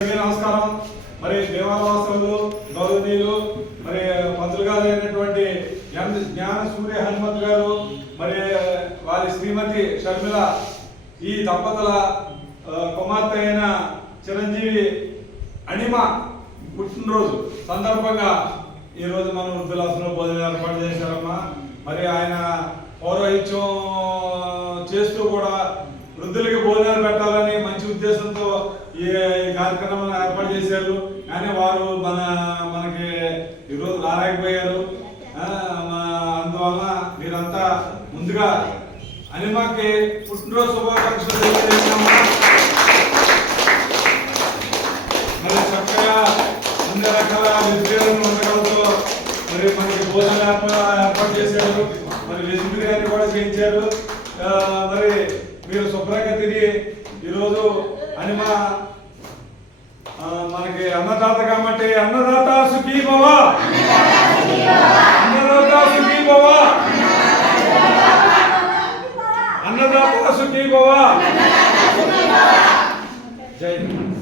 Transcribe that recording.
నమస్కారం. మరి దేవాలవాసులు గౌరవనీయులు మరి మంత్రులు గారు అయినటువంటి జ్ఞాన సూర్య హనుమత్ గారు మరి వారి శ్రీమతి షర్మిల ఈ దంపతుల కుమార్తె అయిన చిరంజీవి అనిమ పుట్టినరోజు సందర్భంగా ఈరోజు మనం వృద్ధులాసంలో భోజనం ఏర్పాటు చేశారమ్మా. మరి ఆయన పౌరోహిత్యం చేస్తూ కూడా వృద్ధులకి భోజనాలు పెట్టాలని మంచి ఉద్దేశంతో ఈ కార్యక్రమం ఏర్పాటు చేశారు. కానీ వారు మనకి ఈరోజు రాలేకపోయారు. అందువల్ల మీరంతా ముందుగా అనిమకి పుట్టినరోజు శుభాకాంక్షలు తెలియజేస్తాము. మరి చక్కగా అన్ని రకాల వెజిటేరియన్ వంటకాలతో మరి మనకి భోజనం ఏర్పాటు చేశారు. మరి వెజ్ బిర్యానీ కూడా చేయించారు. మరి మీరు శుభ్రంగా తిరిగి ఈరోజు అనిమ మనకి అన్నదాత కాబట్టి అన్నదాత సుఖీ భవ, అన్నదాత సుఖీ భవ, అన్నదాత సుఖీ భవ. జై హింద్.